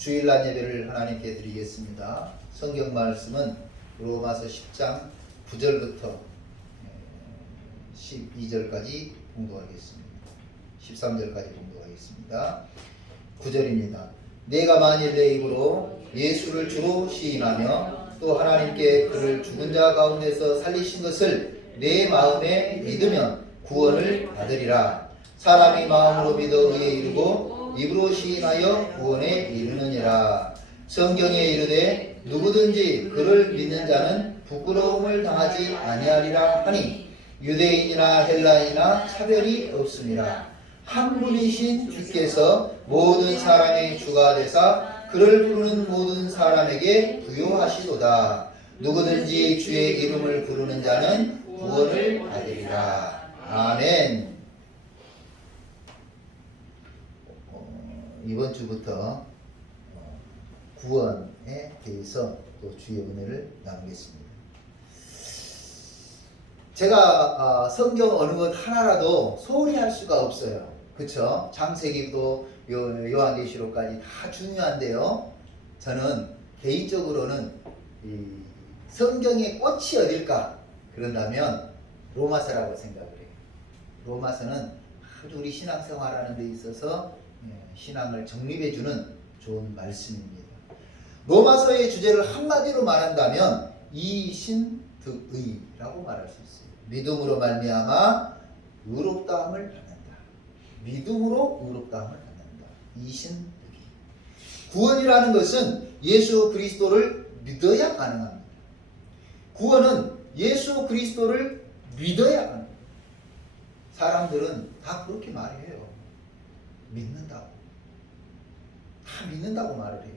주일날 예배를 하나님께 드리겠습니다. 성경 말씀은 로마서 10장 9절부터 12절까지 공부하겠습니다. 13절까지 공부하겠습니다. 9절입니다. 내가 만일 내 입으로 예수를 주로 시인하며 또 하나님께 그를 죽은 자 가운데서 살리신 것을 내 마음에 믿으면 구원을 받으리라. 사람이 마음으로 믿어 의에 이르고 입으로 시인하여 구원에 이르느니라. 성경에 이르되 누구든지 그를 믿는 자는 부끄러움을 당하지 아니하리라 하니 유대인이나 헬라인이나 차별이 없습니다. 한 분이신 주께서 모든 사람의 주가 되사 그를 부르는 모든 사람에게 부요하시도다. 누구든지 주의 이름을 부르는 자는 구원을 받으리라. 아멘. 이번 주부터 구원에 대해서 또 주의 은혜를 나누겠습니다. 제가 성경 어느 것 하나라도 소홀히 할 수가 없어요. 그쵸? 창세기도 요한계시록까지 다 중요한데요. 저는 개인적으로는 이 성경의 꽃이 어딜까? 그런다면 로마서라고 생각을 해요. 로마서는 아주 우리 신앙생활하는 데 있어서 신앙을 정립해주는 좋은 말씀입니다. 로마서의 주제를 한마디로 말한다면 이신득의라고 말할 수 있어요. 믿음으로 말미암아 의롭다함을 받는다. 믿음으로 의롭다함을 받는다. 이신득의. 구원이라는 것은 예수 그리스도를 믿어야 가능합니다. 구원은 예수 그리스도를 믿어야 가능합니다. 사람들은 다 그렇게 말해요. 믿는다고. 다 믿는다고 말을 해요.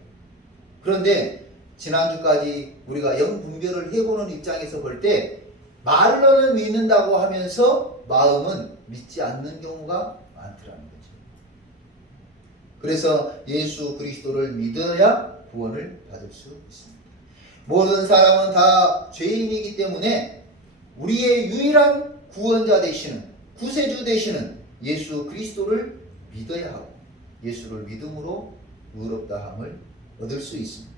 그런데 지난주까지 우리가 영분별을 해보는 입장에서 볼 때 말로는 믿는다고 하면서 마음은 믿지 않는 경우가 많더라는 거죠. 그래서 예수 그리스도를 믿어야 구원을 받을 수 있습니다. 모든 사람은 다 죄인이기 때문에 우리의 유일한 구원자 되시는 구세주 되시는 예수 그리스도를 믿어야 하고 예수를 믿음으로 의롭다함을 얻을 수 있습니다.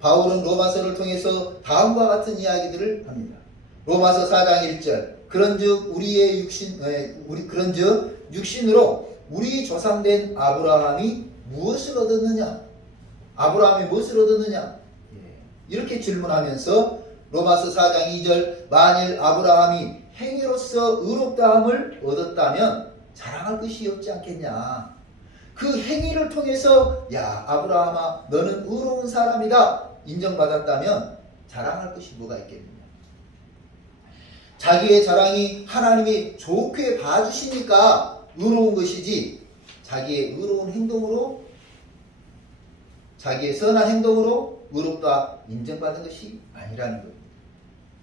바울은 로마서를 통해서 다음과 같은 이야기들을 합니다. 로마서 4장 1절 그런즉 육신으로 우리 조상된 아브라함이 무엇을 얻었느냐? 아브라함이 무엇을 얻었느냐? 이렇게 질문하면서 로마서 4장 2절 만일 아브라함이 행위로서 의롭다함을 얻었다면 자랑할 것이 없지 않겠냐? 그 행위를 통해서 야 아브라함아 너는 의로운 사람이다 인정받았다면 자랑할 것이 뭐가 있겠느냐? 자기의 자랑이 하나님이 좋게 봐주시니까 의로운 것이지 자기의 의로운 행동으로 자기의 선한 행동으로 의롭다 인정받은 것이 아니라는 거예요.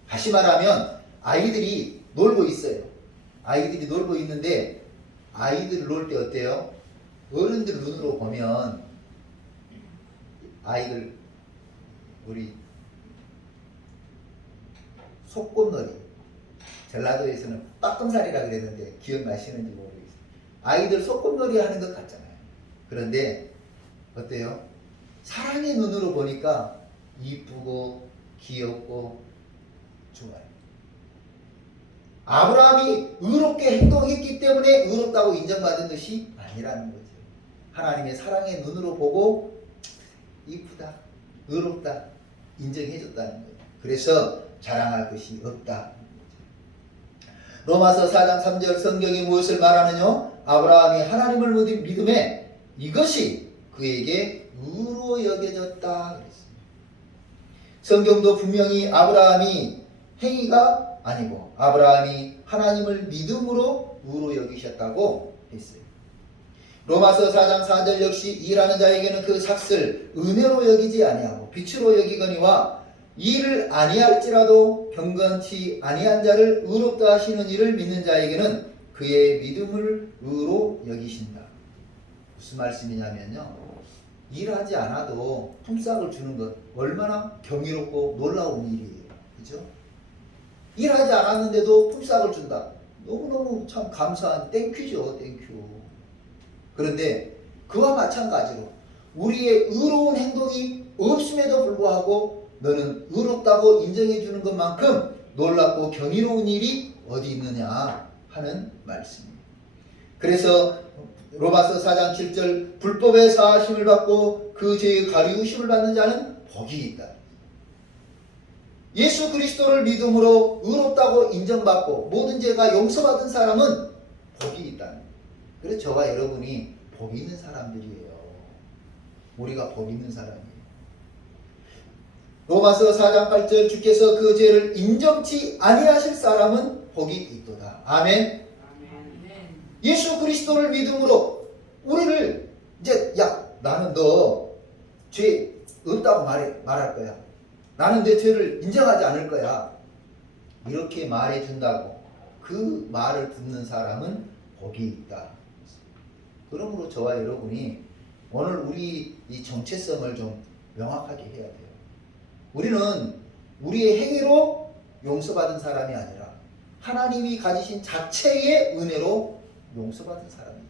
다시 말하면 아이들이 놀고 있어요. 아이들이 놀고 있는데 아이들 놀 때 어때요? 어른들 눈으로 보면 아이들 우리 소꿉놀이 전라도에서는 빠끔살이라 그랬는데 기억나시는지 모르겠어요. 아이들 소꿉놀이 하는 것 같잖아요. 그런데 어때요? 사랑의 눈으로 보니까 이쁘고 귀엽고 좋아요. 아브라함이 의롭게 행동했기 때문에 의롭다고 인정받은 것이 아니라는 거죠. 하나님의 사랑의 눈으로 보고 이쁘다, 의롭다 인정해줬다는 거예요. 그래서 자랑할 것이 없다. 로마서 4장 3절 성경이 무엇을 말하느냐? 아브라함이 하나님을 믿음에 이것이 그에게 의로 여겨졌다 그랬습니다. 성경도 분명히 아브라함이 행위가 아니고 아브라함이 하나님을 믿음으로 의로 여기셨다고 했어요. 로마서 4장 4절 역시 일하는 자에게는 그 삭슬 은혜로 여기지 아니하고 빛으로 여기거니와 이를 아니할지라도 경건치 아니한 자를 의롭다 하시는 이를 믿는 자에게는 그의 믿음을 의로 여기신다. 무슨 말씀이냐면요. 일하지 않아도 품삯을 주는 것 얼마나 경이롭고 놀라운 일이에요. 그죠? 일하지 않았는데도 품삯을 준다. 너무너무 참 감사한 땡큐죠. 땡큐. 그런데 그와 마찬가지로 우리의 의로운 행동이 없음에도 불구하고 너는 의롭다고 인정해 주는 것만큼 놀랍고 경이로운 일이 어디 있느냐 하는 말씀입니다. 그래서 로마서 4장 7절 불법의 사하심을 받고 그 죄의 가리우심을 받는 자는 복이 있다. 예수 그리스도를 믿음으로 의롭다고 인정받고 모든 죄가 용서받은 사람은 복이 있다. 그래서 저와 여러분이 복 있는 사람들이에요. 우리가 복 있는 사람이에요. 로마서 4장 8절 주께서 그 죄를 인정치 아니하실 사람은 복이 있도다. 아멘. 예수 그리스도를 믿음으로 우리를 이제 나는 너 죄 없다고 말할 거야. 나는 내 죄를 인정하지 않을 거야. 이렇게 말해준다고 그 말을 듣는 사람은 복이 있다. 그러므로 저와 여러분이 오늘 우리 이 정체성을 좀 명확하게 해야 돼요. 우리는 우리의 행위로 용서받은 사람이 아니라 하나님이 가지신 자체의 은혜로 용서받은 사람입니다.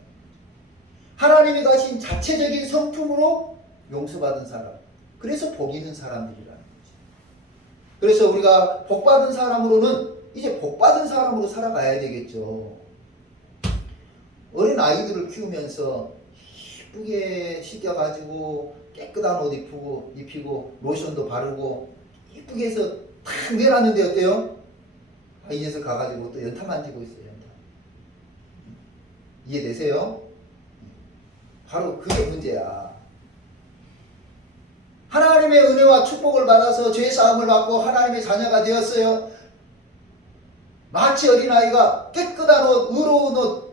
하나님이 가진 자체적인 성품으로 용서받은 사람. 그래서 복 있는 사람들이라는 거죠. 그래서 우리가 복 받은 사람으로는 이제 복 받은 사람으로 살아가야 되겠죠. 어린 아이들을 키우면서 이쁘게 씻겨가지고 깨끗한 옷 입히고 로션도 바르고 이쁘게 해서 탁 내놨는데 어때요? 이 녀석 가가지고 또 연탄 만지고 있어요. 연탄. 이해되세요? 바로 그게 문제야. 하나님의 은혜와 축복을 받아서 죄사함을 받고 하나님의 자녀가 되었어요. 마치 어린아이가 깨끗한 옷, 의로운 옷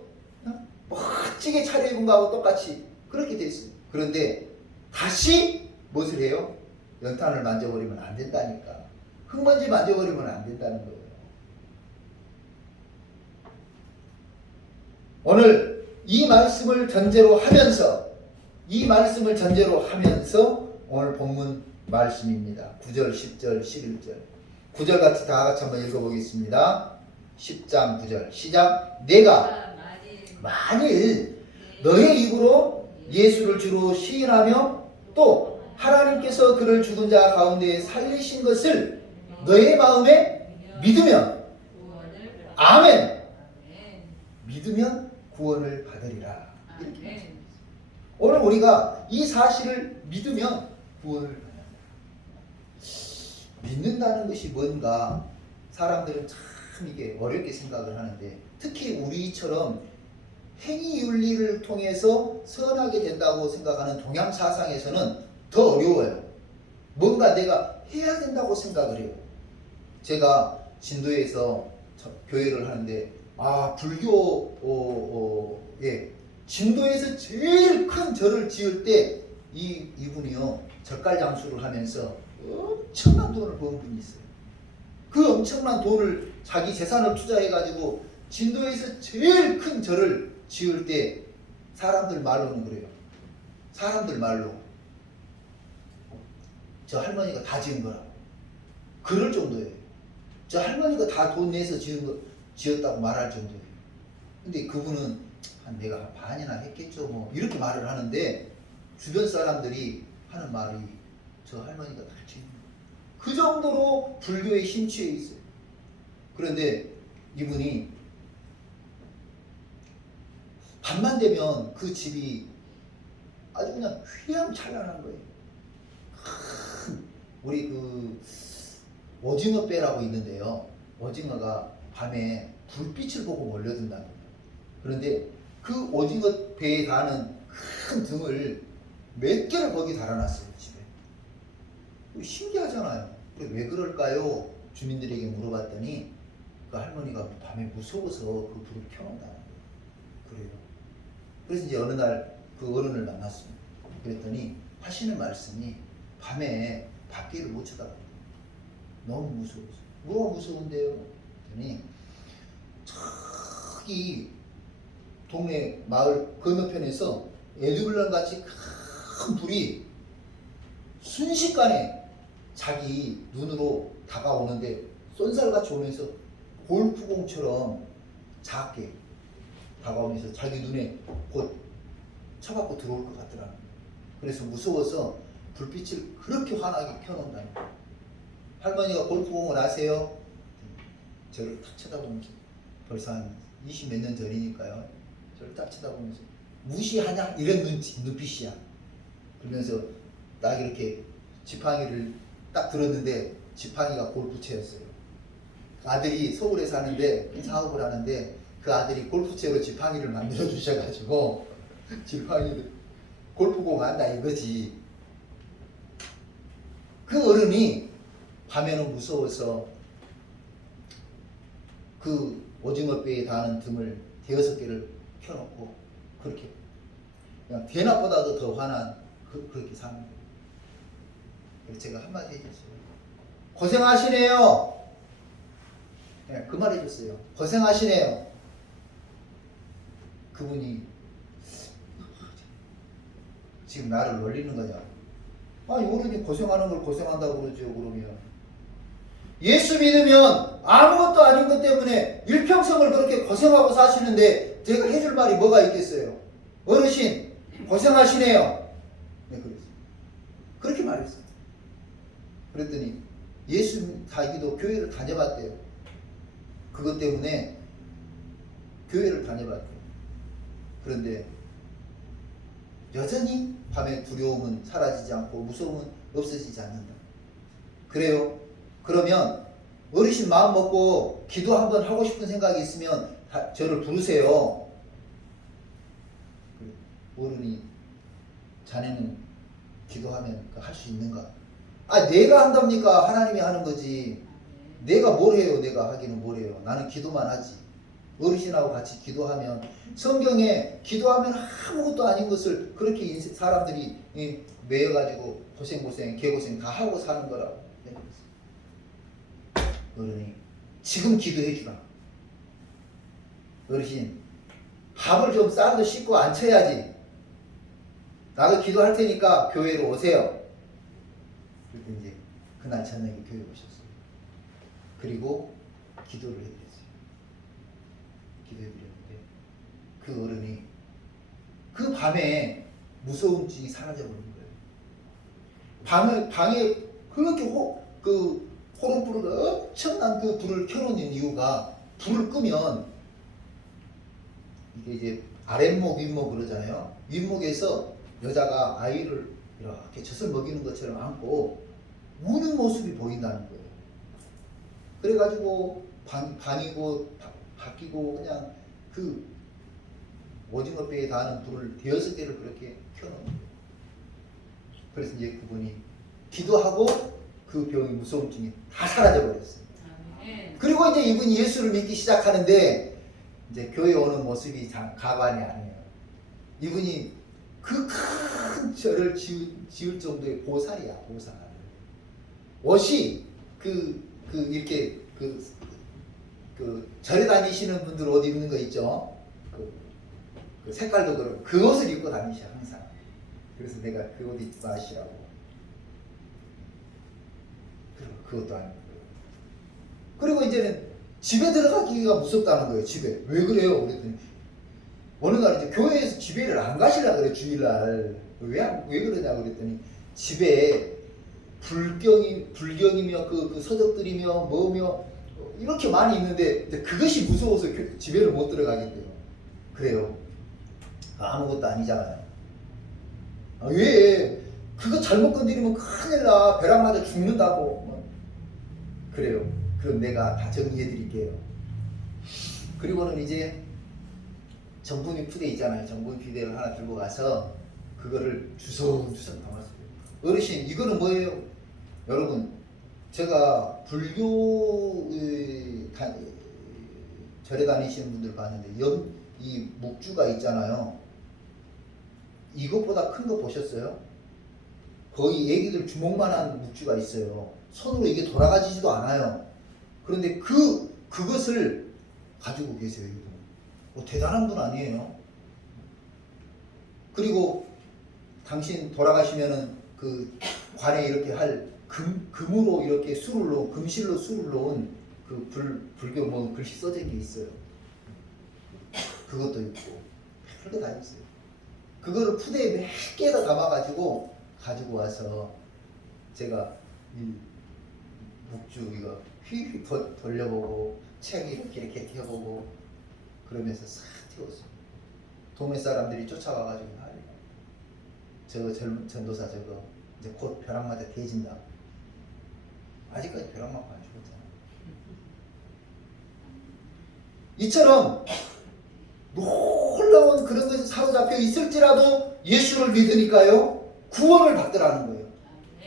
멋지게 차려입은 거하고 똑같이 그렇게 돼 있어요. 그런데 다시 무엇을 해요? 연탄을 만져버리면 안 된다니까. 흙먼지 만져버리면 안 된다는 거예요. 오늘 이 말씀을 전제로 하면서 오늘 본문 말씀입니다. 9절, 10절, 11절. 9절 같이 다 같이 한번 읽어보겠습니다. 10장 9절 시작. 내가 만일 너의 입으로 예수를 주로 시인하며 또 하나님께서 그를 죽은 자 가운데 살리신 것을 너의 마음에 믿으면 아멘. 믿으면 구원을 받으리라. 오늘 우리가 이 사실을 믿으면 구원을 받아요. 믿는다는 것이 뭔가 사람들은 참 이게 어렵게 생각을 하는데 특히 우리처럼 행위윤리를 통해서 선하게 된다고 생각하는 동양 사상에서는 더 어려워요. 뭔가 내가 해야 된다고 생각을 해요. 제가 진도에서 교회를 하는데 불교에 진도에서 제일 큰 절을 지을 때 이분이요 젓갈 장수를 하면서 엄청난 돈을 번 분이 있어요. 그 엄청난 돈을 자기 재산을 투자해가지고 진도에서 제일 큰 절을 지을 때 사람들 말로는 그래요. 사람들 말로 저 할머니가 다 지은 거라고. 그럴 정도예요. 저 할머니가 다 돈 내서 지었다고 말할 정도예요. 근데 그분은 내가 한 반이나 했겠죠 뭐 이렇게 말을 하는데 주변 사람들이 하는 말이 저 할머니가 다 지은 거예요. 그 정도로 불교에 심취해 있어요. 그런데 이분이 밤만 되면 그 집이 아주 그냥 휘황찬란한 거예요. 우리 그 오징어 배라고 있는데요. 오징어가 밤에 불빛을 보고 몰려든다는 거예요. 그런데 그 오징어 배에 닿는 큰 등을 몇 개를 거기 달아놨어요. 집에. 신기하잖아요. 왜 그럴까요? 주민들에게 물어봤더니 그 할머니가 밤에 무서워서 그 불을 켜놓는다는 거예요. 그래요. 그래서 이제 어느 날 그 어른을 만났습니다. 그랬더니 하시는 말씀이 밤에 밖에를 못 쳐다봐요. 너무 무서워서. 뭐가 무서운데요? 그랬더니 저기 동네 마을 건너편에서 에듀블런 같이 큰 불이 순식간에 자기 눈으로 다가오는데 쏜살같이 오면서 골프공처럼 작게 다가오면서 자기 눈에 곧 쳐갖고 들어올 것 같더라고요. 그래서 무서워서 불빛을 그렇게 환하게 켜놓는다는 거예요. 할머니가 골프공을 아세요? 저를 딱 쳐다보면서, 벌써 한 20 몇 년 전이니까요. 저를 딱 쳐다보면서 무시하냐? 이런 눈빛이야. 그러면서 딱 이렇게 지팡이를 딱 들었는데 지팡이가 골프채였어요. 아들이 서울에 사는데 사업을 하는데 그 아들이 골프채로 지팡이를 만들어 주셔가지고 지팡이를 골프공 한다 이거지. 그 어른이 밤에는 무서워서 그 오징어 뼈에 닿는 등을 6개를 켜놓고 그렇게 그냥 대낮보다도 더 환한 그렇게 사는 거예요. 그래서 제가 한마디 해줬어요. 고생하시네요. 네, 그 말 해줬어요. 고생하시네요. 그분이 지금 나를 놀리는 거냐? 아니 어른이 고생하는 걸 고생한다고 그러죠. 그러면 예수 믿으면 아무것도 아닌 것 때문에 일평생을 그렇게 고생하고 사시는데 제가 해줄 말이 뭐가 있겠어요? 어르신 고생하시네요. 네, 그랬어요. 그렇게 말했어요. 그랬더니 예수 자기도 교회를 다녀봤대요. 그것 때문에 교회를 다녀봤대요. 그런데 여전히 밤에 두려움은 사라지지 않고 무서움은 없어지지 않는다. 그래요? 그러면 어르신 마음 먹고 기도 한번 하고 싶은 생각이 있으면 저를 부르세요. 어른이 자네는 기도하면 할 수 있는가? 아, 내가 한답니까? 하나님이 하는 거지. 내가 뭘 해요? 내가 하기는 뭘 해요? 나는 기도만 하지. 어르신하고 같이 기도하면 성경에 기도하면 아무것도 아닌 것을 그렇게 사람들이 매여가지고 고생 개고생 다 하고 사는 거라고. 어른이 지금 기도해 주라. 어르신 밥을 좀 쌀도 씻고 앉혀야지. 나도 기도할 테니까 교회로 오세요. 그랬더니 이제 그날 저녁에 교회 오셨어요. 그리고 기도를 해드렸어요. 기도해드렸는데 그 어른이 그 밤에 무서움증이 사라져버린 거예요. 방에 그렇게 호롱불을 엄청난 그 불을 켜놓는 이유가 불을 끄면 이게 이제 아랫목 윗목 그러잖아요. 윗목에서 여자가 아이를 이렇게 젖을 먹이는 것처럼 안고 우는 모습이 보인다는 거예요. 그래가지고 방이고 바뀌고 그냥 그 오징어 뼈에 닿는 불을 6개를 그렇게 켜놓는 거예요. 그래서 이제 그분이 기도하고 그 병이 무서움증이 다 사라져 버렸어요. 그리고 이제 이분이 예수를 믿기 시작하는데 이제 교회 오는 모습이 가관이 아니에요. 이분이 그 큰 절을 지을 정도의 보살이야, 보살. 옷이 이렇게 절에 다니시는 분들 옷 입는 거 있죠? 그 색깔도 그렇고 그 옷을 입고 다니셔 항상. 그래서 내가 그 옷 입지 마시라고. 그것도 아니고. 그리고 이제는 집에 들어가기가 무섭다는 거예요. 집에. 왜 그래요? 그랬더니 어느 날 이제 교회에서 집에를 안 가시라 그래. 주일날. 왜 그러냐 그랬더니 집에 불경이며 그 서적들이며 뭐며 이렇게 많이 있는데 그것이 무서워서 집에를 못 들어가겠대요. 그래요. 아무것도 아니잖아요. 왜? 그거 잘못 건드리면 큰일 나. 벼락 맞아 죽는다고. 그래요. 그럼 내가 다 정리해 드릴게요. 그리고는 이제 정부미 푸대 있잖아요. 정부미 푸대를 하나 들고 가서 그거를 주섬주섬 담았어요. 어르신 이거는 뭐예요? 여러분 제가 불교 절에 다니시는 분들 봤는데 이 묵주가 있잖아요. 이것보다 큰 거 보셨어요? 거의 애기들 주먹만한 묵주가 있어요. 손으로 이게 돌아가지지도 않아요. 그런데 그것을 가지고 계세요. 대단한 분 아니에요? 그리고 당신 돌아가시면은 그 관에 이렇게 할 금으로 이렇게 금실로 술을 놓은 그 불교 뭐 글씨 써진 게 있어요. 그것도 있고 별거 다 있어요. 그거를 푸대에 몇 개나 담아가지고 가지고 와서 제가 이 묵주 이거 휘휘 돌려보고 책 이렇게 해보고 그러면서 싹 태웠어요. 동네 사람들이 쫓아와가지고 저 전도사 저거 이제 곧 벼락맞아 대진다. 아직까지 벼락 맞고 안 죽었잖아. 이처럼 놀라운 그런 것에 사로잡혀 있을지라도 예수를 믿으니까요 구원을 받더라는 거예요.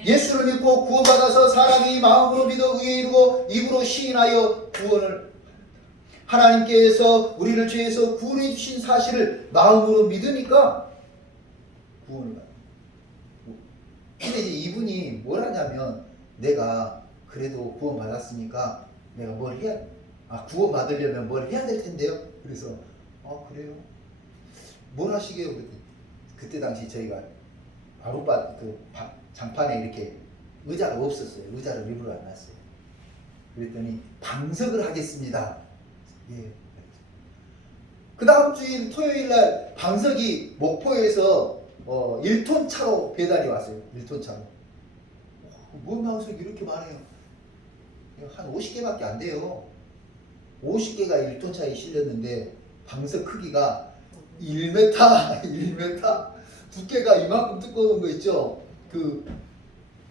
예수를 믿고 구원받아서 사람이 마음으로 믿어 의에 이르고 입으로 시인하여 구원을 하나님께서 우리를 죄에서 구원해 주신 사실을 마음으로 믿으니까 구원을 받아요. 근데 이제 이분이 뭘 하냐면 내가 그래도 구원받았으니까 내가 뭘 해야 구원 받으려면 뭘 해야 될 텐데요. 그래서 그래요? 뭘 하시게요? 그때 당시 저희가 바로밭 장판에 이렇게 의자가 없었어요. 의자를 일부러 안 놨어요. 그랬더니 방석을 하겠습니다. 예. 그 다음 주일 토요일 날 방석이 목포에서 1톤 차로 배달이 왔어요. 1톤 차로. 뭔 방석이 이렇게 많아요? 한 50개밖에 안 돼요. 50개가 1톤 차에 실렸는데 방석 크기가 1m, 1m 두께가 이만큼 두꺼운 거 있죠?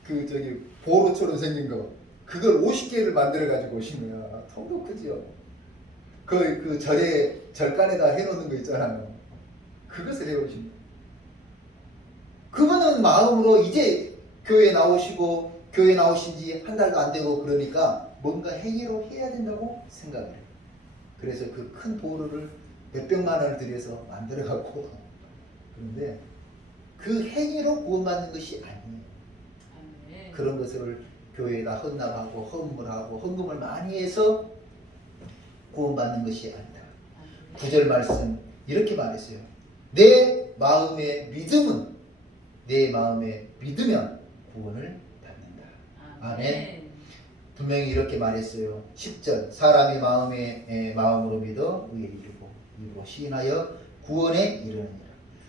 저기 보로처럼 생긴 거. 그걸 50개를 만들어 가지고 오신 거야. 통도 크지요. 그 절간에다 해놓는 거 있잖아요. 그것을 해오신 거예요. 그분은 마음으로 이제 교회 나오시고 교회 나오신 지 한 달도 안 되고 그러니까 뭔가 행위로 해야 된다고 생각을 해요. 그래서 그 큰 보루를 몇백만 원을 들여서 만들어 갖고 그런데 그 행위로 구원받는 것이 아니에요. 그런 것을 교회에다 헌납하고 헌물하고 헌금을 많이 해서 구원받는 것이 아니다. 9절 말씀 이렇게 말했어요. 내 마음의 믿으면 구원을 받는다. 아멘. 분명히 이렇게 말했어요. 10절 사람이 마음으로 믿어 의에 이르고 입으로 시인하여 구원에 이르느니라.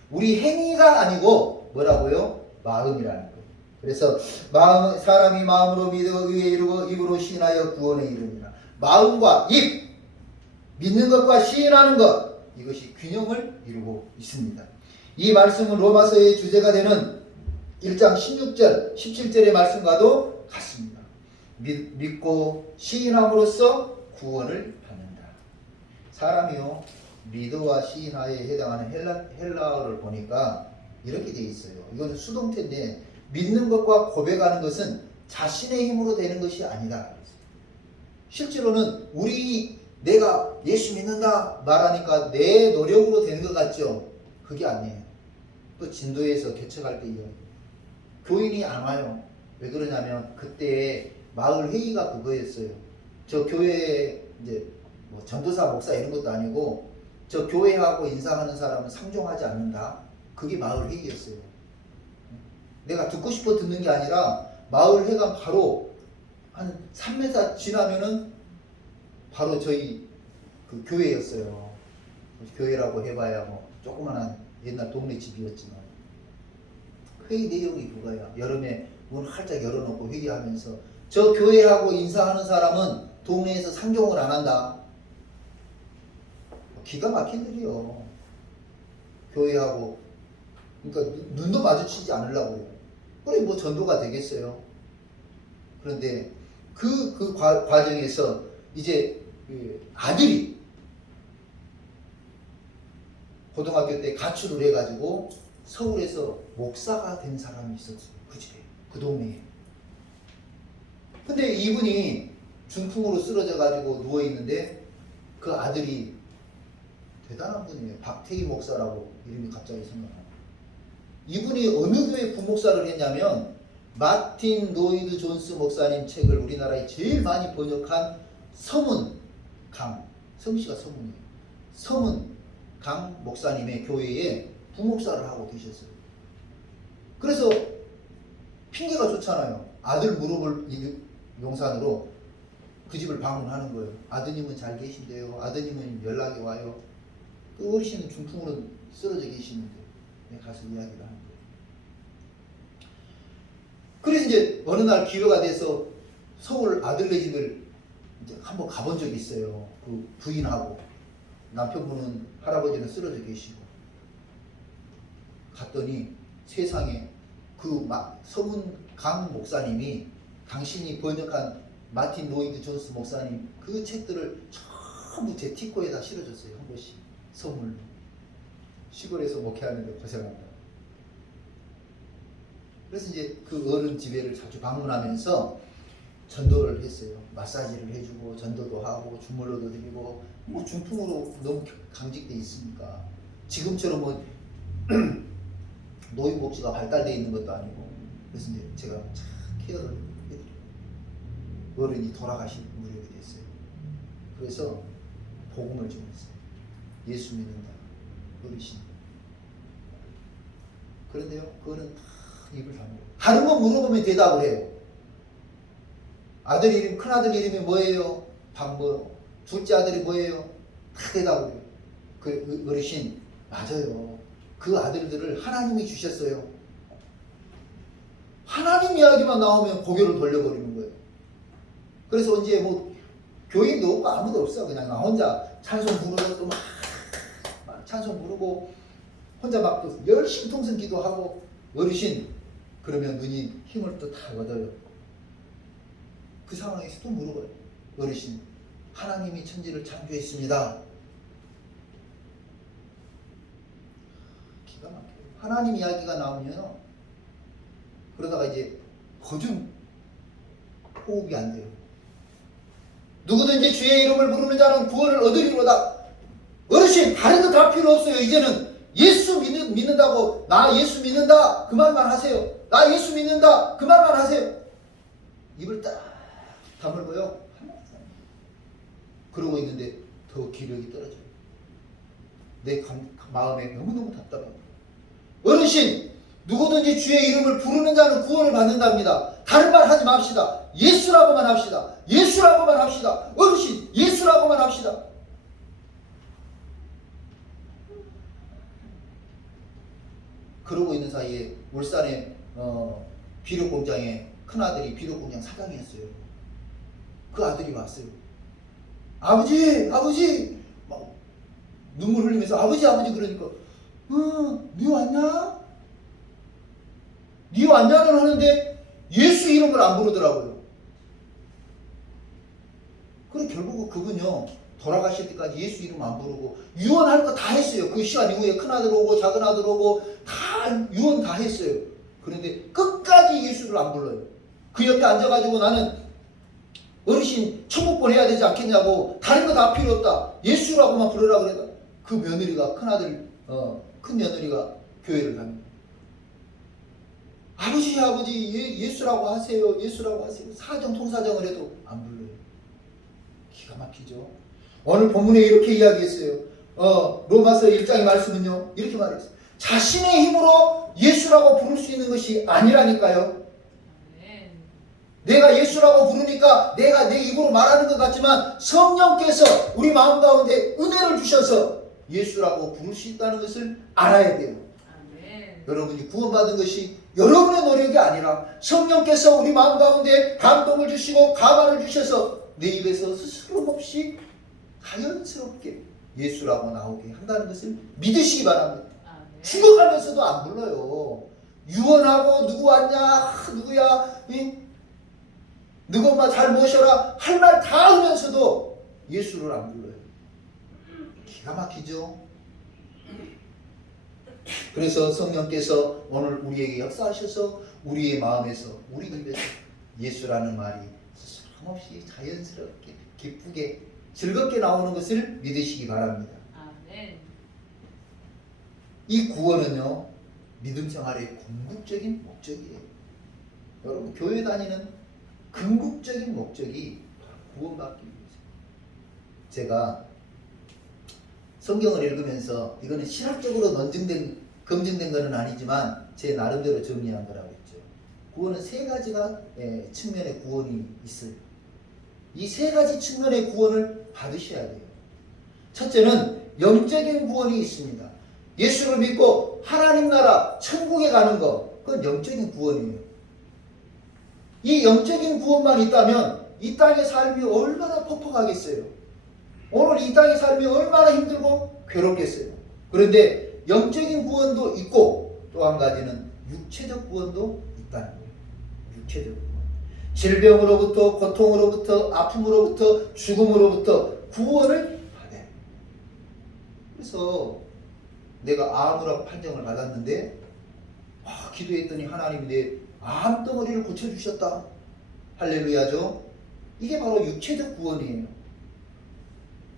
우리 행위가 아니고 뭐라고요? 마음이라는 거예요. 그래서 사람이 마음으로 믿어 의에 이르고 입으로 시인하여 구원에 이르느니라. 마음과 입 믿는 것과 시인하는 것 이것이 균형을 이루고 있습니다. 이 말씀은 로마서의 주제가 되는 1장 16절 17절의 말씀과도 같습니다. 믿고 시인함으로써 구원을 받는다. 사람이요 믿어와 시인하에 해당하는 헬라어를 보니까 이렇게 되어 있어요. 이건 수동태인데 믿는 것과 고백하는 것은 자신의 힘으로 되는 것이 아니다. 실제로는 내가 예수 믿는다 말하니까 내 노력으로 되는 것 같죠? 그게 아니에요. 또 진도에서 개척할 때 교인이 안 와요. 왜 그러냐면 그때 마을 회의가 그거였어요. 저 교회 이제 뭐 전도사 목사 이런 것도 아니고 저 교회하고 인사하는 사람은 상종하지 않는다. 그게 마을 회의였어요. 내가 듣고 싶어 듣는 게 아니라 마을 회관 바로 한 3m 지나면은 바로 저희 그 교회였어요. 교회라고 해봐야 뭐 조그만한 옛날 동네 집이었지만 회의 내용이 그거야. 여름에 문 활짝 열어놓고 회의하면서 저 교회하고 인사하는 사람은 동네에서 상종을 안 한다. 기가 막힌 일이요. 교회하고 그러니까 눈도 마주치지 않으려고 해요. 그래 뭐 전도가 되겠어요. 그런데 그 과정에서 이제 아들이 고등학교 때 가출을 해가지고 서울에서 목사가 된 사람이 있었어요. 그 집에, 그 동네에. 근데 이분이 중풍으로 쓰러져가지고 누워있는데 그 아들이 대단한 분이에요. 박태희 목사라고 이름이 갑자기 생각나요. 이분이 어느 교회 부목사를 했냐면 마틴 로이드 존스 목사님 책을 우리나라에 제일 많이 번역한 서문강, 성씨가 서문이에요. 서문강 목사님의 교회에 부목사를 하고 계셨어요. 그래서 핑계가 좋잖아요. 아들 무릎을 용산으로 그 집을 방문하는 거예요. 아드님은 잘 계신데요. 아드님은 연락이 와요. 그 어르신은 중풍으로 쓰러져 계시는데 가서 이야기를 하는 거예요. 그래서 이제 어느 날 기회가 돼서 서울 아들네 집을 이제 한번 가본 적이 있어요. 그 부인하고 남편분은 할아버지는 쓰러져 계시고 갔더니 세상에 그 서문 강 목사님이 당신이 번역한 마틴 로이드 존스 목사님 그 책들을 전부 제 티코에다 실어줬어요. 한 번씩 선물로. 시골에서 목회하는데 고생한다. 그래서 이제 그 어른 집에를 자주 방문하면서 전도를 했어요. 마사지를 해주고 전도도 하고 주물러도 드리고 뭐 중풍으로 너무 강직돼 있으니까 지금처럼 뭐 노인복지가 발달되어 있는 것도 아니고 그래서 이제 제가 참 케어를 해드려요. 어른이 돌아가신 무렵이 됐어요. 그래서 복음을 전했어요. 예수 믿는다. 어르신. 그런데요, 그거는 다 입을 다물어요. 다른 거 물어보면 대답을 해요. 아들 이름, 큰아들 이름이 뭐예요? 방법. 둘째 아들이 뭐예요? 다 대답을 해요. 그 어르신, 맞아요. 그 아들들을 하나님이 주셨어요. 하나님 이야기만 나오면 고개를 돌려버리는 거예요. 그래서 이제 뭐 교인도 없고 아무도 없어. 그냥 나 혼자 찬송 부르고 또 막 찬송 부르고 혼자 막 열심통성 기도하고 어르신 그러면 눈이 힘을 또 다 얻어요. 그 상황에서 또 물어봐요. 어르신 하나님이 천지를 창조했습니다. 기가 막혀요. 하나님 이야기가 나오면 그러다가 이제 거중 호흡이 안 돼요. 누구든지 주의 이름을 부르는 자는 구원을 얻으리로다. 어르신 다른 거 다 필요 없어요. 이제는 예수 믿는다고 나 예수 믿는다 그 말만 하세요. 나 예수 믿는다 그 말만 하세요. 입을 딱 다물고요. 그러고 있는데 더 기력이 떨어져요. 내 마음에 너무너무 답답합니다. 어르신 누구든지 주의 이름을 부르는 자는 구원을 받는답니다. 다른 말 하지 맙시다. 예수라고만 합시다. 예수라고만 합시다. 어르신 예수라고만 합시다. 그러고 있는 사이에 울산에 비료공장에 큰아들이 비료공장 사장이었어요. 그 아들이 왔어요. 아버지 아버지 막 눈물 흘리면서 아버지 아버지 그러니까 니 왔냐? 니 왔냐는 하는데 예수 이름을 안 부르더라고요. 그래 결국 그분요 돌아가실 때까지 예수 이름 안 부르고 유언할 거 다 했어요. 그 시간 이후에 큰아들 오고 작은아들 오고 다 유언 다 했어요. 그런데 끝까지 예수를 안 불러요. 그 옆에 앉아가지고 나는 어르신 천국 보내야 되지 않겠냐고 다른 거 다 필요 없다. 예수라고만 부르라 그래다. 그 며느리가 큰아들 큰 며느리가 교회를 갑니다. 아버지 아버지 예수라고 하세요. 예수라고 하세요. 사정 통사정을 해도 안 불러요. 기가 막히죠. 오늘 본문에 이렇게 이야기했어요. 로마서 1장의 말씀은요 이렇게 말했어요. 자신의 힘으로 예수라고 부를 수 있는 것이 아니라니까요. 내가 예수라고 부르니까 내가 내 입으로 말하는 것 같지만 성령께서 우리 마음 가운데 은혜를 주셔서 예수라고 부를 수 있다는 것을 알아야 돼요. 아멘. 여러분이 구원받은 것이 여러분의 노력이 아니라 성령께서 우리 마음 가운데 감동을 주시고 가만을 주셔서 내 입에서 스스럼 없이 자연스럽게 예수라고 나오게 한다는 것을 믿으시기 바랍니다. 아멘. 죽어가면서도 안 불러요. 유언하고 누구 왔냐 누구야 누구 엄마 잘 모셔라 할 말 다 하면서도 예수를 안 불러요. 기가 막히죠. 그래서 성령께서 오늘 우리에게 역사하셔서 우리의 마음에서 우리 입에서 예수라는 말이 스스럼없이 자연스럽게 기쁘게 즐겁게 나오는 것을 믿으시기 바랍니다. 아멘. 이 구원은요 믿음 생활의 궁극적인 목적이에요. 여러분 교회 다니는 궁극적인 목적이 구원받기 위해서. 제가 성경을 읽으면서 이거는 신학적으로 검증된 것은 아니지만 제 나름대로 정리한 거라고 했죠. 구원은 세 가지가 측면의 구원이 있어요. 이 세 가지 측면의 구원을 받으셔야 돼요. 첫째는 영적인 구원이 있습니다. 예수를 믿고 하나님 나라 천국에 가는 것, 그건 영적인 구원이에요. 이 영적인 구원만 있다면 이 땅의 삶이 얼마나 퍽퍽하겠어요. 오늘 이 땅의 삶이 얼마나 힘들고 괴롭겠어요. 그런데 영적인 구원도 있고 또 한 가지는 육체적 구원도 있다는 거예요. 육체적 구원. 질병으로부터, 고통으로부터, 아픔으로부터, 죽음으로부터 구원을 받아요. 그래서 내가 암이라고 판정을 받았는데 기도했더니 하나님이 내 암덩어리를 고쳐주셨다. 할렐루야죠. 이게 바로 육체적 구원이에요.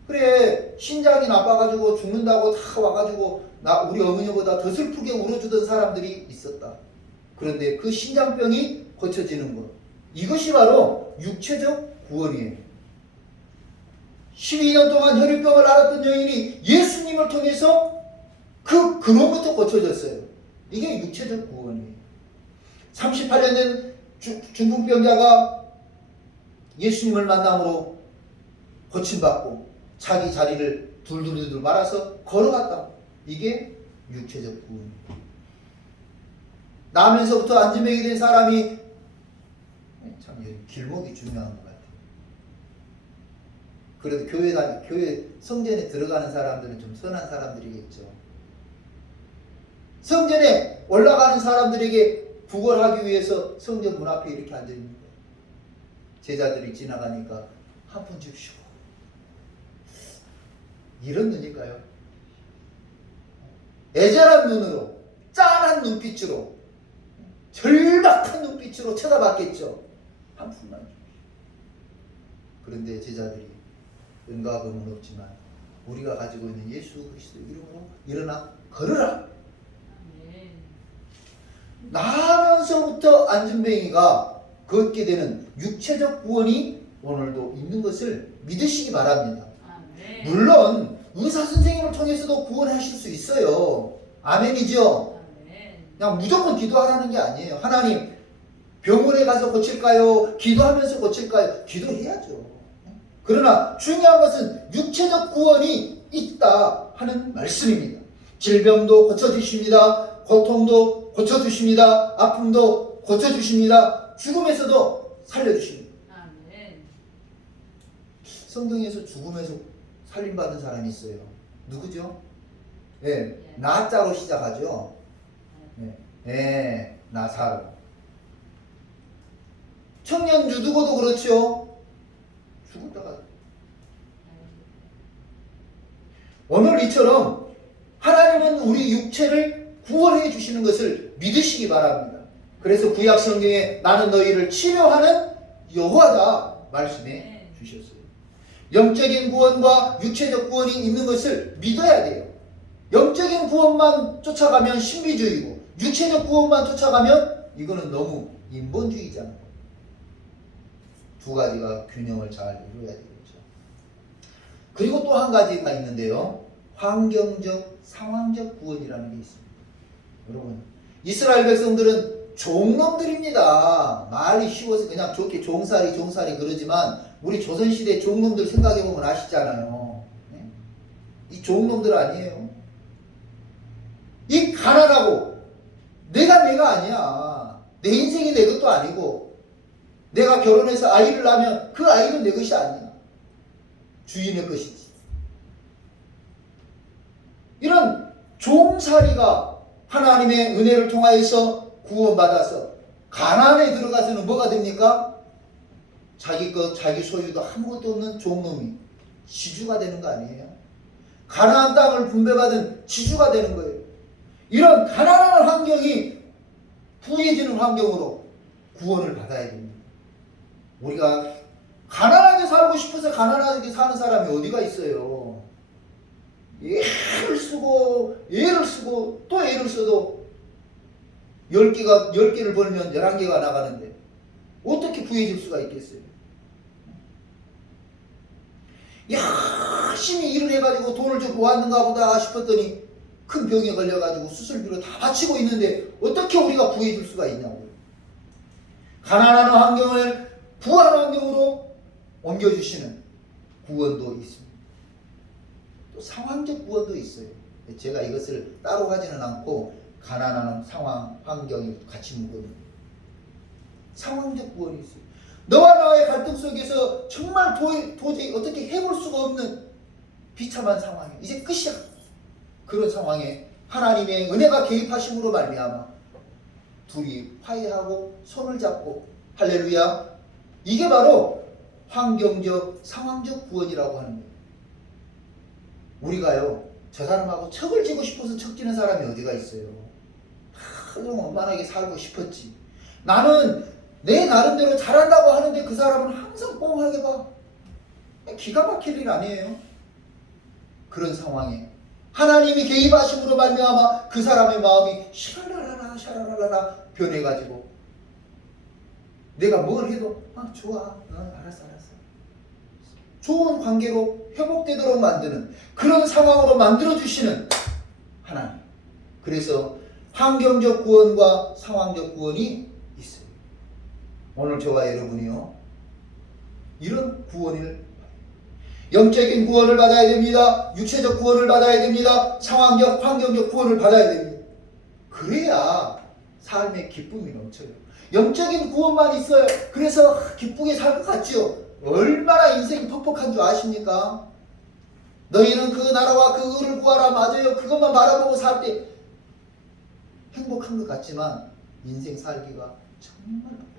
그래, 신장이 나빠가지고 죽는다고 다 와가지고 우리 어머니보다 더 슬프게 울어주던 사람들이 있었다. 그런데 그 신장병이 고쳐지는 것, 이것이 바로 육체적 구원이에요. 12년 동안 혈유병을 앓았던 여인이 예수님을 통해서 그 근원부터 고쳐졌어요. 이게 육체적 구원이에요. 38년 된 중풍병자가 예수님을 만남으로 고침받고 자기 자리를 둘둘둘 말아서 걸어갔다. 이게 육체적 구원이에요. 나면서부터 안진뱅이 된 사람이, 참 길목이 중요한 것 같아요. 그래도 교회 성전에 들어가는 사람들은 좀 선한 사람들이겠죠. 성전에 올라가는 사람들에게 구걸하기 위해서 성전 문 앞에 이렇게 앉아있는 거예요. 제자들이 지나가니까 한 푼 줍시오. 이런 눈일까요? 애절한 눈으로, 짠한 눈빛으로, 절박한 눈빛으로 쳐다봤겠죠. 한 푼만 줍시오. 그런데 제자들이 은과 금은 없지만 우리가 가지고 있는 예수 그리스도 이름으로 일어나 걸으라. 나면서부터 안진뱅이가 걷게 되는 육체적 구원이 오늘도 있는 것을 믿으시기 바랍니다. 물론 의사 선생님을 통해서도 구원하실 수 있어요. 아멘이죠? 그냥 무조건 기도하라는 게 아니에요. 하나님, 병원에 가서 고칠까요? 기도하면서 고칠까요? 기도해야죠. 그러나 중요한 것은 육체적 구원이 있다 하는 말씀입니다. 질병도 고쳐주십니다. 고통도 고쳐주십니다. 아픔도 고쳐주십니다. 죽음에서도 살려주십니다. 아멘. 성경에서 죽음에서 살림받은 사람이 있어요. 누구죠? 네, 나자로 시작하죠. 네, 나사로. 청년 유두고도 그렇죠. 죽었다가. 오늘 이처럼 하나님은 우리 육체를 구원해 주시는 것을 믿으시기 바랍니다. 그래서 구약 성경에 나는 너희를 치료하는 여호와다 말씀해 주셨어요. 영적인 구원과 육체적 구원이 있는 것을 믿어야 돼요. 영적인 구원만 쫓아가면 신비주의고 육체적 구원만 쫓아가면 이거는 너무 인본주의잖아요. 두 가지가 균형을 잘 이루어야 되겠죠. 그리고 또 한 가지가 있는데요. 환경적, 상황적 구원이라는 게 있습니다. 여러분, 이스라엘 백성들은 종놈들입니다. 말이 쉬워서 그냥 좋게 종살이 그러지만 우리 조선시대 종놈들 생각해보면 아시잖아요. 이 종놈들 아니에요. 이 가난하고 내가 아니야. 내 인생이 내 것도 아니고 내가 결혼해서 아이를 낳으면 그 아이는 내 것이 아니야. 주인의 것이지. 이런 종살이가 하나님의 은혜를 통하여서 구원받아서 가나안에 들어가서는 뭐가 됩니까? 자기 것, 자기 소유도 아무것도 없는 종놈이 지주가 되는 거 아니에요? 가나안 땅을 분배받은 지주가 되는 거예요. 이런 가난한 환경이 부유해지는 환경으로 구원을 받아야 됩니다. 우리가 가난하게 살고 싶어서 가난하게 사는 사람이 어디가 있어요? 애를 쓰고 또 애를 써도 10개를 벌면 11개가 나가는데 어떻게 부해질 수가 있겠어요? 열심히 일을 해가지고 돈을 좀 모았는가 보다 싶었더니 큰 병에 걸려가지고 수술비로 다 바치고 있는데 어떻게 우리가 부해질 수가 있냐고요. 가난한 환경을 부한 환경으로 옮겨주시는 구원도 있습니다. 또 상황적 구원도 있어요. 제가 이것을 따로 가지는 않고 가난한 상황, 환경이 같이 묻거든요. 상황적 구원이 있어요. 너와 나의 갈등 속에서 정말 도저히 어떻게 해볼 수가 없는 비참한 상황이 이제 끝이야. 그런 상황에 하나님의 은혜가 개입하심으로 말미암아 둘이 화해하고 손을 잡고 할렐루야. 이게 바로 환경적, 상황적 구원이라고 하는 거예요. 우리가요, 저 사람하고 척을 지고 싶어서 척 지는 사람이 어디가 있어요. 좀 원만하게 살고 싶었지. 나는 내 나름대로 잘한다고 하는데 그 사람은 항상 꽁하게 봐. 기가 막힐 일 아니에요. 그런 상황에 하나님이 개입하심으로 말미암아 그 사람의 마음이 샤라라라 샤라라라 변해가지고 내가 뭘 해도 좋아, 알았어 좋은 관계로 회복되도록 만드는 그런 상황으로 만들어주시는 하나님. 그래서 환경적 구원과 상황적 구원이 있어요. 오늘 저와 여러분이요, 이런 구원을, 영적인 구원을 받아야 됩니다. 육체적 구원을 받아야 됩니다. 상황적, 환경적 구원을 받아야 됩니다. 그래야 삶의 기쁨이 넘쳐요. 영적인 구원만 있어요. 그래서 기쁘게 살 것 같지요. 얼마나 인생이 퍽퍽한 줄 아십니까? 너희는 그 나라와 그 의를 구하라. 맞아요. 그것만 바라보고 살 때 행복한 것 같지만 인생 살기가 정말 퍽퍽해요.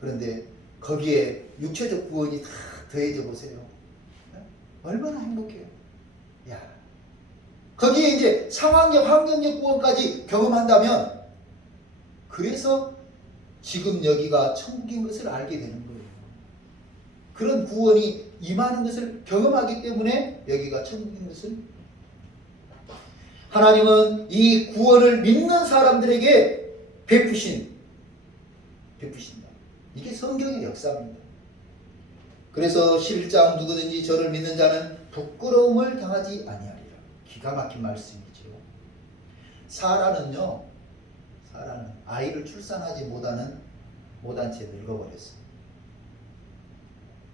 그런데 거기에 육체적 구원이 다 더해져 보세요. 얼마나 행복해요. 야, 거기에 이제 상황적, 환경적 구원까지 경험한다면, 그래서 지금 여기가 천국인 것을 알게 되는 거예요. 그런 구원이 임하는 것을 경험하기 때문에 여기가 천국인 것을. 하나님은 이 구원을 믿는 사람들에게 베푸신다. 이게 성경의 역사입니다. 그래서 11장 누구든지 저를 믿는 자는 부끄러움을 당하지 아니하리라. 기가 막힌 말씀이죠. 사라는 아이를 출산하지 못한 채 늙어버렸어요.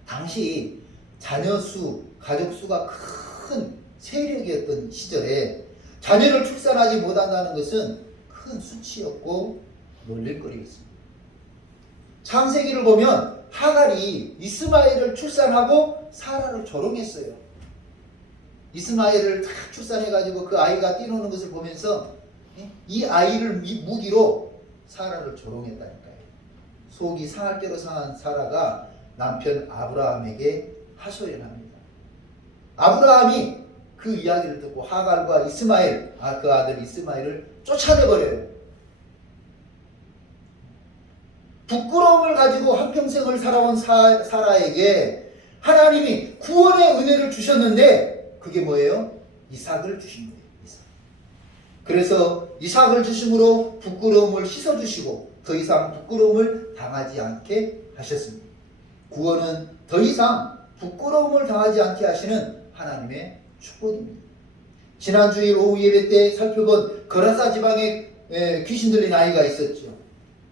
당시 자녀 수, 가족 수가 큰 세력이었던 시절에 자녀를 출산하지 못한다는 것은 큰 수치였고 놀릴거리였습니다. 창세기를 보면 하갈이 이스마엘을 출산하고 사라를 조롱했어요. 이스마엘을 딱 출산해가지고 그 아이가 뛰노는 것을 보면서 이 아이를 무기로 사라를 조롱했다니까요. 속이 상할 대로 상한 사라가 남편 아브라함에게 하소연합니다. 아브라함이 그 이야기를 듣고 하갈과 이스마엘, 그 아들 이스마엘을 쫓아내버려요. 부끄러움을 가지고 한평생을 살아온 사라에게 하나님이 구원의 은혜를 주셨는데 그게 뭐예요? 이삭을 주신 거예요. 그래서 이삭을 주심으로 부끄러움을 씻어주시고 더 이상 부끄러움을 당하지 않게 하셨습니다. 구원은 더 이상 부끄러움을 당하지 않게 하시는 하나님의 축복입니다. 지난 주일 오후 예배 때 살펴본 거라사 지방에 귀신 들린 아이가 있었죠.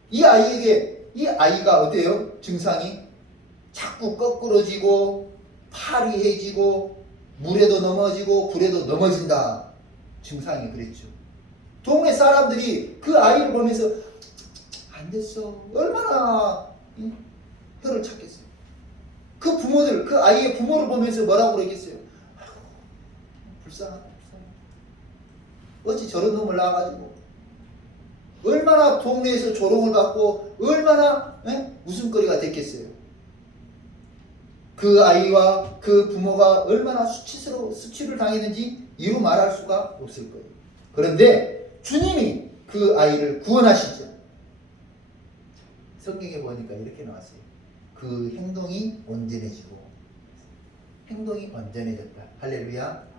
이 아이가 어때요? 증상이 자꾸 거꾸러지고 파리해지고 물에도 넘어지고 불에도 넘어진다. 증상이 그랬죠. 동네 사람들이 그 아이를 보면서 안 됐어. 얼마나 혀를 찾겠어요. 그 부모들, 그 아이의 부모를 보면서 뭐라고 그러겠어요? 아이고, 불쌍하다. 어찌 저런 놈을 낳아가지고 얼마나 동네에서 조롱을 받고 얼마나 웃음거리가 됐겠어요. 그 아이와 그 부모가 얼마나 수치를 당했는지 이루 말할 수가 없을 거예요. 그런데 주님이 그 아이를 구원하시죠. 성경에 보니까 이렇게 나왔어요. 그 행동이 온전해지고 행동이 온전해졌다. 할렐루야.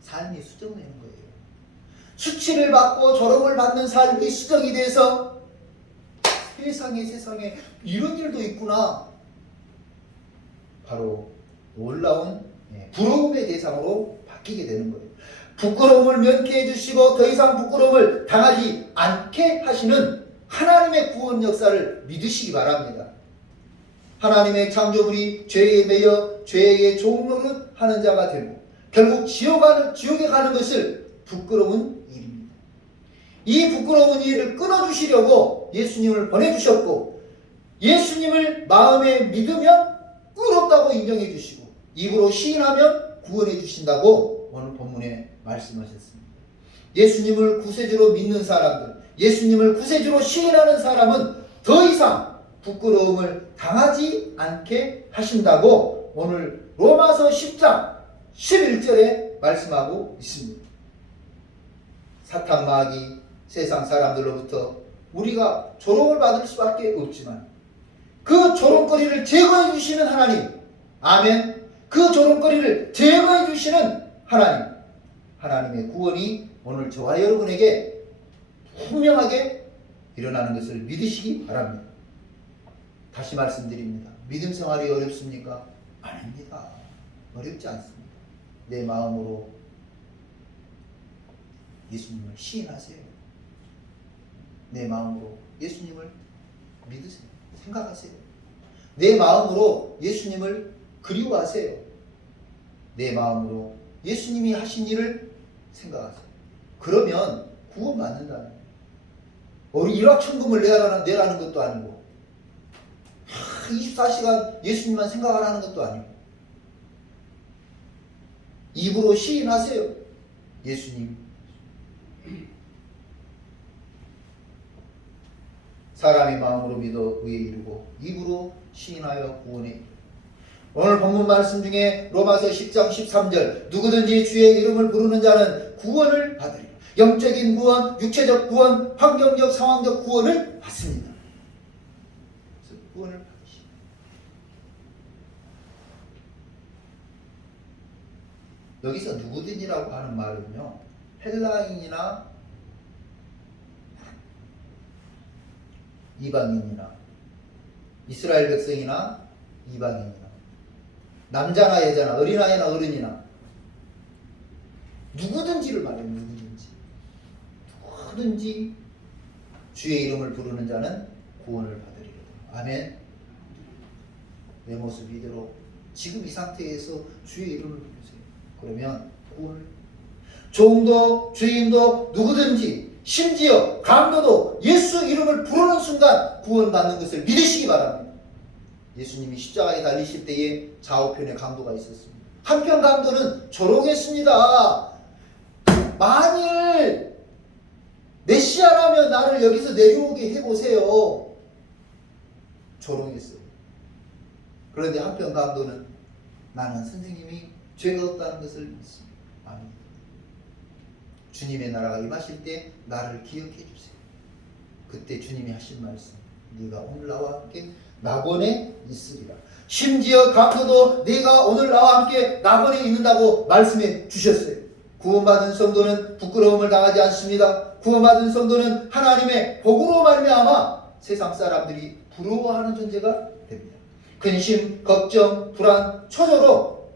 삶이 수정되는 거예요. 수치를 받고 조롱을 받는 삶이 수정이 돼서 세상에 이런 일도 있구나. 바로 놀라운 부러움의 대상으로 바뀌게 되는 거예요. 부끄러움을 면케해 주시고 더 이상 부끄러움을 당하지 않게 하시는 하나님의 구원 역사를 믿으시기 바랍니다. 하나님의 창조물이 죄에 매여 죄의 종로를 하는 자가 되고 결국 지옥에 가는 것을 부끄러운 일입니다. 이 부끄러운 일을 끊어주시려고 예수님을 보내주셨고 예수님을 마음에 믿으면 의롭다고 인정해 주시고 입으로 시인하면 구원해 주신다고 오늘 본문에 말씀하셨습니다. 예수님을 구세주로 믿는 사람들, 예수님을 구세주로 시인하는 사람은 더 이상 부끄러움을 당하지 않게 하신다고 오늘 로마서 10장 11절에 말씀하고 있습니다. 사탄 마귀 세상 사람들로부터 우리가 조롱을 받을 수밖에 없지만 그 조롱거리를 제거해 주시는 하나님, 아멘. 그 조롱거리를 제거해 주시는 하나님, 하나님의 구원이 오늘 저와 여러분에게 분명하게 일어나는 것을 믿으시기 바랍니다. 다시 말씀드립니다. 믿음 생활이 어렵습니까? 아닙니다. 어렵지 않습니다. 내 마음으로 예수님을 시인하세요. 내 마음으로 예수님을 믿으세요. 생각하세요. 내 마음으로 예수님을 그리워하세요. 내 마음으로 예수님이 하신 일을 생각하세요. 그러면 구원받는다는 거예요. 일확천금을 내라는 것도 아니고 24시간 예수님만 생각하라는 것도 아니고 입으로 시인하세요. 예수님. 사람이 마음으로 믿어 의에 이르고 입으로 시인하여 구원에 이르고. 오늘 본문 말씀 중에 로마서 10장 13절 누구든지 주의 이름을 부르는 자는 구원을 받으리라. 영적인 구원, 육체적 구원, 환경적, 상황적 구원을 받습니다. 그래서 구원을 받으십니다. 여기서 누구든지라고 하는 말은요, 헬라인이나 이방인이나 이스라엘 백성이나 이방인이나 남자나 여자나 어린아이나 어른이나 누구든지를 말해요. 누구든지 주의 이름을 부르는 자는 구원을 받으리라. 아멘. 내 모습 이대로 지금 이 상태에서 주의 이름을 부르세요. 그러면 구원을. 종도 주인도 누구든지 심지어 강도도 예수 이름을 부르는 순간 구원받는 것을 믿으시기 바랍니다. 예수님이 십자가에 달리실 때에 좌우편에 강도가 있었습니다. 한편 강도는 조롱했습니다. 만일 메시아라면 나를 여기서 내려오게 해보세요. 조롱했어요. 그런데 한편 강도는 나는 선생님이 죄가 없다는 것을 믿습니다. 아멘. 주님의 나라가 임하실 때 나를 기억해 주세요. 그때 주님이 하신 말씀, 네가 오늘 나와 함께 낙원에 있으리라. 심지어 강도도 네가 오늘 나와 함께 낙원에 있는다고 말씀해 주셨어요. 구원받은 성도는 부끄러움을 당하지 않습니다. 구원받은 성도는 하나님의 복으로 말미암아 세상 사람들이 부러워하는 존재가 됩니다. 근심, 걱정, 불안, 초조로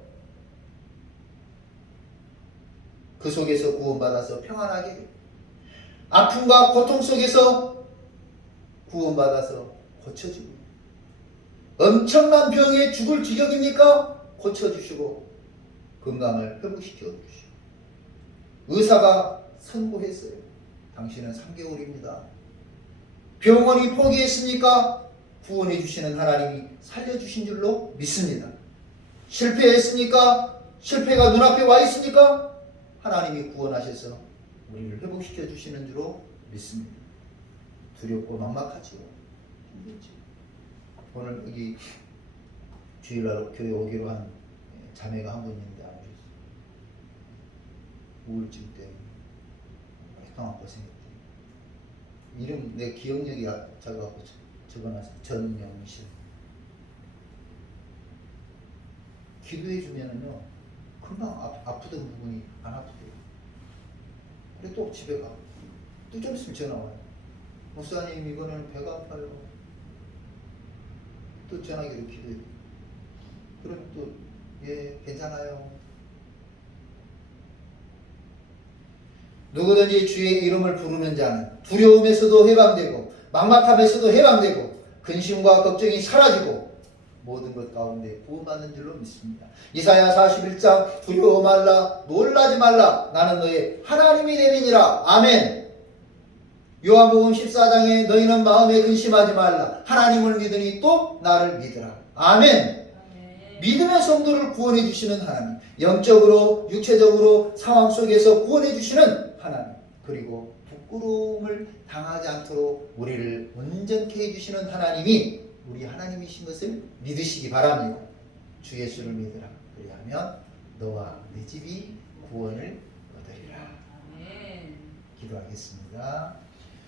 그 속에서 구원받아서 평안하게 됩니다. 아픔과 고통 속에서 구원받아서 고쳐주고, 엄청난 병에 죽을 지경입니까? 고쳐주시고 건강을 회복시켜 주시고, 의사가 선고했어요. 당신은 3개월입니다. 병원이 포기했습니까? 구원해 주시는 하나님이 살려주신 줄로 믿습니다. 실패했습니까? 실패가 눈앞에 와 있습니까? 하나님이 구원하셔서 우리를 회복시켜 주시는 줄로 믿습니다. 두렵고 막막하지요. 힘들죠. 오늘 여기 주일날 교회 오기로 한 자매가 한 분 있는데 안 오셨어요. 우울증 때문에 오랫동안 고생했대요. 이름 내 기억력이 작아갖고 적어놨어요. 전명실. 기도해 주면은요 금방 아프던 부분이 안 아프대요. 그래 또 집에 가고 또 좀 있으면 전화 와요. 목사님 이거는 배가 아파요. 또 전화기로 기도해. 그럼 또 예 괜찮아요. 누구든지 주의 이름을 부르는 자는 두려움에서도 해방되고 막막함에서도 해방되고 근심과 걱정이 사라지고 모든 것 가운데 구원받는 줄로 믿습니다. 이사야 41장 두려워 말라 놀라지 말라 나는 너의 하나님이 됨이니라. 아멘. 요한복음 14장에 너희는 마음에 근심하지 말라 하나님을 믿으니 또 나를 믿으라. 아멘. 믿음의 성도를 구원해 주시는 하나님, 영적으로 육체적으로 상황 속에서 구원해 주시는 하나님, 그리고 부끄러움을 당하지 않도록 우리를 온전케 해주시는 하나님이 우리 하나님이신 것을 믿으시기 바랍니다. 주 예수를 믿으라. 그리하면 너와 네 집이 구원을 얻으리라. 기도하겠습니다.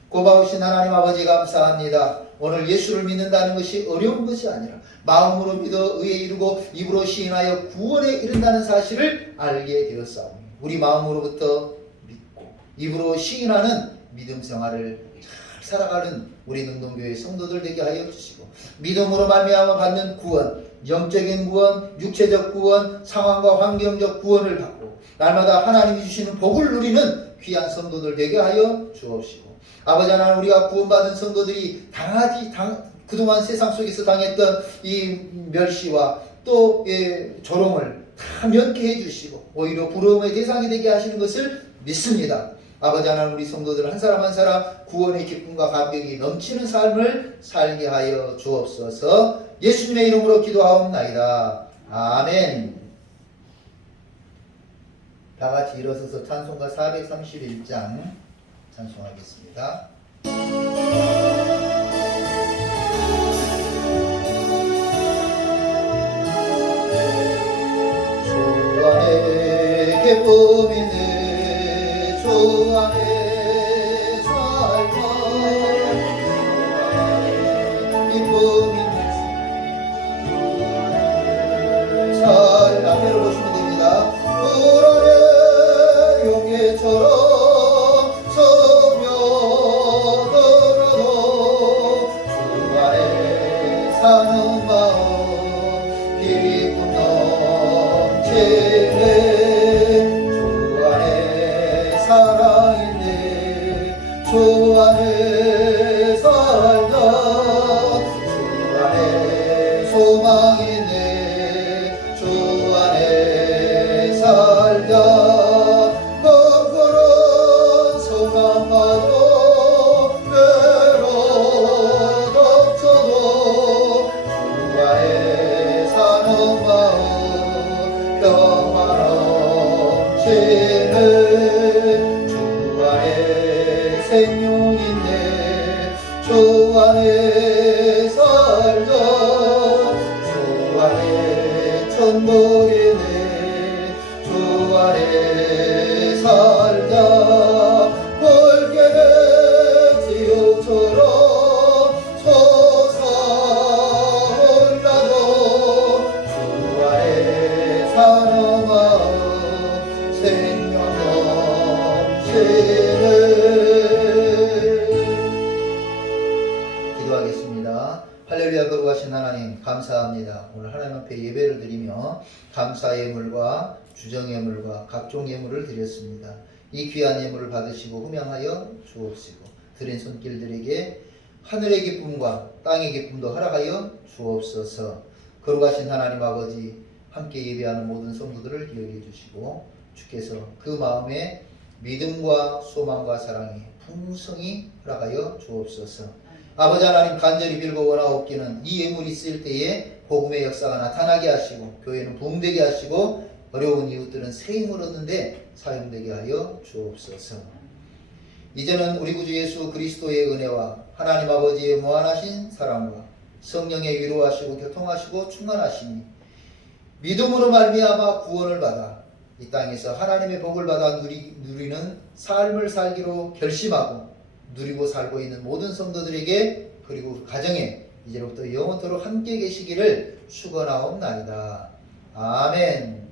고마우신 하나님 아버지 감사합니다. 오늘 예수를 믿는다는 것이 어려운 것이 아니라 마음으로 믿어 의에 이르고 입으로 시인하여 구원에 이른다는 사실을 알게 되었사오니 우리 마음으로부터 믿고 입으로 시인하는 믿음 생활을 잘 살아가는 우리 능동교회 성도들 되게 하여 주시고 믿음으로 말미암아 받는 구원, 영적인 구원, 육체적 구원, 상황과 환경적 구원을 받고 날마다 하나님이 주시는 복을 누리는 귀한 성도들 되게 하여 주옵시고 아버지 하나님 우리가 구원받은 성도들이 그동안 세상 속에서 당했던 이 멸시와 또 조롱을 다 면케해 주시고 오히려 부러움의 대상이 되게 하시는 것을 믿습니다. 아버지 하나님 우리 성도들 한 사람 한 사람 구원의 기쁨과 감격이 넘치는 삶을 살게 하여 주옵소서. 예수님의 이름으로 기도하옵나이다. 아멘. 다 같이 일어서서 찬송가 431장 찬송하겠습니다. 주 안에 기쁨이 내 주 안에 살며 기쁨이 내 살 앞에를 보시면 됩니다. 물 안에 용해처럼 사는 마음 기쁨 넘치네 주 안에 사랑있네 주 안에 살다 주 안에 소망있네 주 안에 살다 벙커런 소망마저 주 안에 생명있네 주 안에 살다 주 안에 천국이네 주 안에 살다 벌게는 지옥처럼 솟아올라도 주 안에 사는 마음 생명 기도하겠습니다. 할렐루야. 거룩하신 하나님 감사합니다. 오늘 하나님 앞에 예배를 드리며 감사 예물과 주정 예물과 각종 예물을 드렸습니다. 이 귀한 예물을 받으시고 흠양하여 주옵시고 드린 손길들에게 하늘의 기쁨과 땅의 기쁨도 허락하여 주옵소서. 거룩하신 하나님 아버지 함께 예배하는 모든 성도들을 기억해 주시고 주께서 그 마음에 믿음과 소망과 사랑이 풍성히 허락하여 주옵소서. 아버지 하나님 간절히 빌고 원하옵기는 이 예물이 쓰일 때에 복음의 역사가 나타나게 하시고 교회는 부흥되게 하시고 어려운 이웃들은 새 힘을 얻는데 사용되게 하여 주옵소서. 이제는 우리 구주 예수 그리스도의 은혜와 하나님 아버지의 무한하신 사랑과 성령의 위로하시고 교통하시고 충만하시니 믿음으로 말미암아 구원을 받아 이 땅에서 하나님의 복을 받아 누리는 삶을 살기로 결심하고 누리고 살고 있는 모든 성도들에게 그리고 가정에 이제부터 영원토록 함께 계시기를 축원하옵나이다. 아멘.